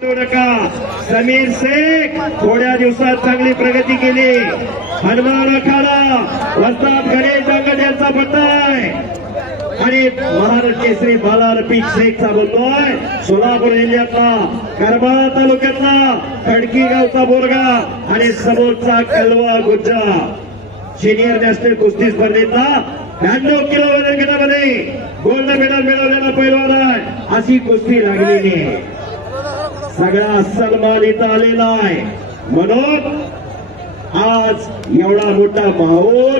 नका समीर शेख थोड्या दिवसात चांगली प्रगती केली. हनुमान अखाडा वस्ताद गणेश दांगड यांचा पट्टा आहे आणि महाराष्ट्र केसरी बालार पीक शेखचा बोलतोय. सोलापूर जिल्ह्यातला करमाळा तालुक्यातला खडकी गावचा बोरगा आणि समोरचा कलवा गुज्जा सिनियर नॅशनल कुस्ती स्पर्धेतला 92 किलो वजन गटामध्ये गोल्ड मेडल मिळवलेला पैलवान आहे. अशी कुस्ती लागलेली आहे. सगळा सन्मान इथं आलेला आहे म्हणून आज एवढा मोठा माहोल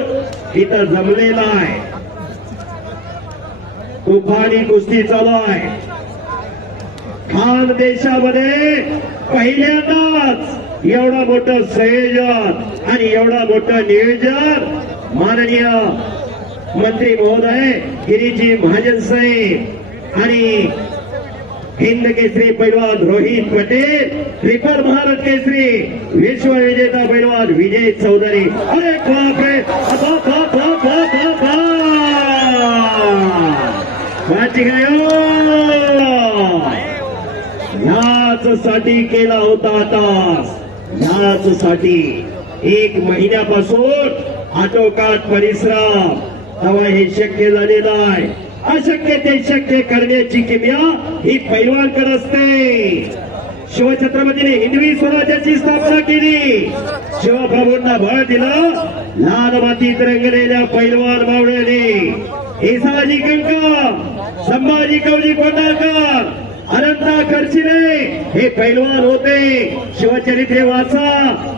इथं जमलेला आहे. तुफानी कुस्ती चालू आहे. खान देशामध्ये पहिल्यांदाच एवढा मोठं संयोजन आणि एवढा मोठं नियोजन माननीय मंत्री महोदय गिरीजी महाजन साहेब आणि हिंद केसरी पैलवान रोहित पटेल, ट्रिपल महाराष्ट्र केसरी विश्व विजेता पैलवान विजय चौधरी. अरे बापरे याच साठी केला होता. आता याच साठी 1 महिन्यापासून आटोकाट परिश्रम तेव्हा हे शक्य झालेलं आहे. अशक्य ते शक्य करण्याची किमया ही पैलवानकडे असते. शिवछत्रपतीने हिंदवी स्वराज्याची स्थापना केली. शिवप्रभूंना बळ दिलं. लाल मातीत रंगलेल्या पैलवान मावळ्याने येसाजी कंकम, संभाजी कवजी कोंढाळकर, अनंता खर्चिले हे पैलवान होते. शिवचरित्रे वाचा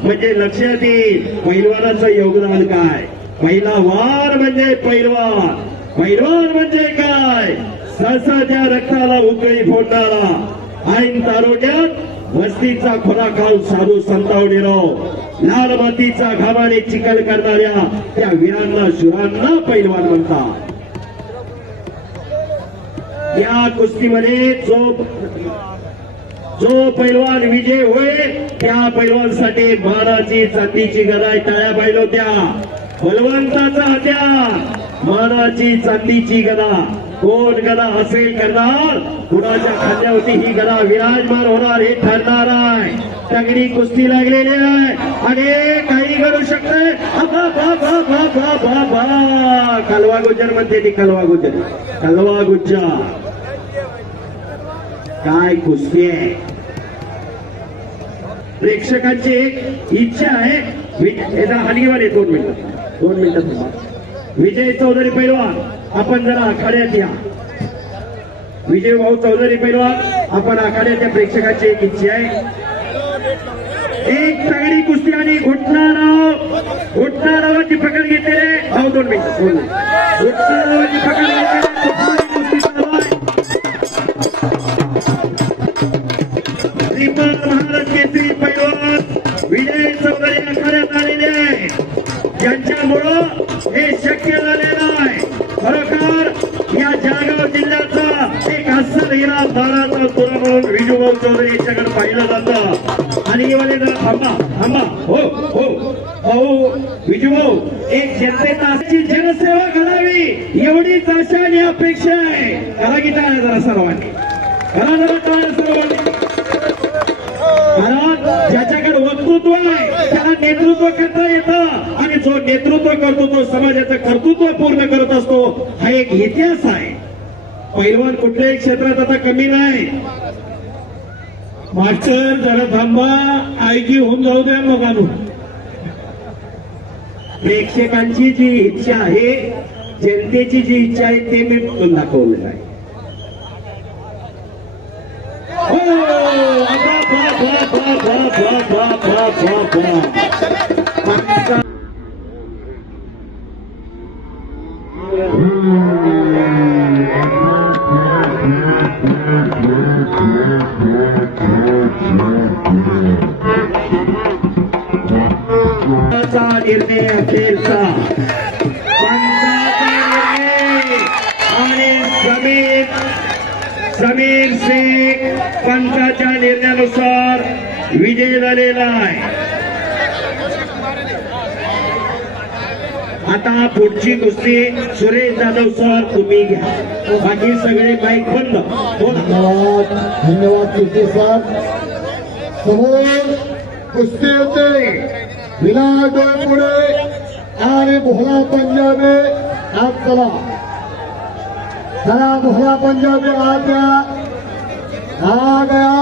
म्हणजे लक्षात येईल पैलवानाचं योगदान काय. पहिला वार म्हणजे पैलवान. पैलवान म्हणजे काय. सहसाच्या रक्ताला उकळी फोडणारा ऐन तारोट्यात वस्तीचा खोरा खाऊन साधू संतावणीराव लाल मातीचा घामाने चिखल करणाऱ्या त्या वीरांना शूरांना पैलवान म्हणतात. या कुस्तीमध्ये जो पैलवान विजय होईल त्या पैलवानसाठी मानाची चांदीची गदा टाळ्या पाहिलो. त्या बलवंताचा हत्यार मानाची चांदीची गदा. कोण गदा असेल करणार, कुणाच्या खांद्यावरती ही गदा विराजमान होणार हे ठरणार आहे. तगडी कुस्ती लागलेली आहे आणि काही करू शकते. कलवा गुज्जर म्हणते ती. कलवा गुज्जर, कलवा गुज्जा काय कुस्ती आहे. प्रेक्षकांची एक इच्छा आहे. हलगीवाले 2 मिनिटात विजय चौधरी पैलवान आपण जरा आखाड्यात या. विजय भाऊ चौधरी पैलवान आपण आखाड्यात या. प्रेक्षकांची एक इच्छा आहे. एक तगडी कुस्ती आणि घुटणारावाची पकड घेतलेले भाऊ 2 मिनिटं. घुटणारावाची पकड घेतलेले कुस्ती चालू आहे. ट्रिपल महाराष्ट्र केसरी पैलवान विजय चौधरी आखाड्यात आलेले आहे. ज्यांच्यामुळं हे शक्य झालेलं आहे. खरोखर या जळगाव जिल्ह्याचा एक अस्सल हिरा दाराचा तुरा म्हणून विजूभाऊ चौधरी यांच्याकडे पाहिलं जातं. आणि थांबा हो विजूभाऊ एक जनतेची जनसेवा करावी एवढीच आशा आणि अपेक्षा आहे. करा की टाळ्या जरा सर्वांनी, करा जरा टाळ्या सर्वांनी. कारण ज्याच्याकडे वक्तृत्व आहे त्याला नेतृत्व करता येतं आणि जो नेतृत्व करतो तो समाजाचं कर्तृत्व पूर्ण करत असतो. हा एक इतिहास आहे. पैलवान कुठल्याही क्षेत्रात आता कमी नाही. मास्टर जरा थांबा, आयकी होऊन जाऊ द्या मग आणू. प्रेक्षकांची जी इच्छा आहे, जनतेची जी इच्छा आहे ते मी दाखवलेलं आहे. निर्णय अखेरचा आणि समीर शेख पंचाच्या निर्णयानुसार विजय झालेला आहे. आता पुढची कुस्ती सुरेश जाधव सर तुम्ही घ्या, बाकी सगळे माईक बंद. धन्यवाद धन्यवाद कीर्ती सर. समोर कुस्ती होते विनायक डोईपुणे आणि भोला पंजाबी. आज चला चला भोला पंजाबी आ गया.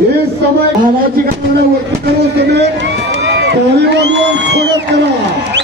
इस समय भावाची कामं वरती करून तुम्ही ताली वाजवून स्वागत करा.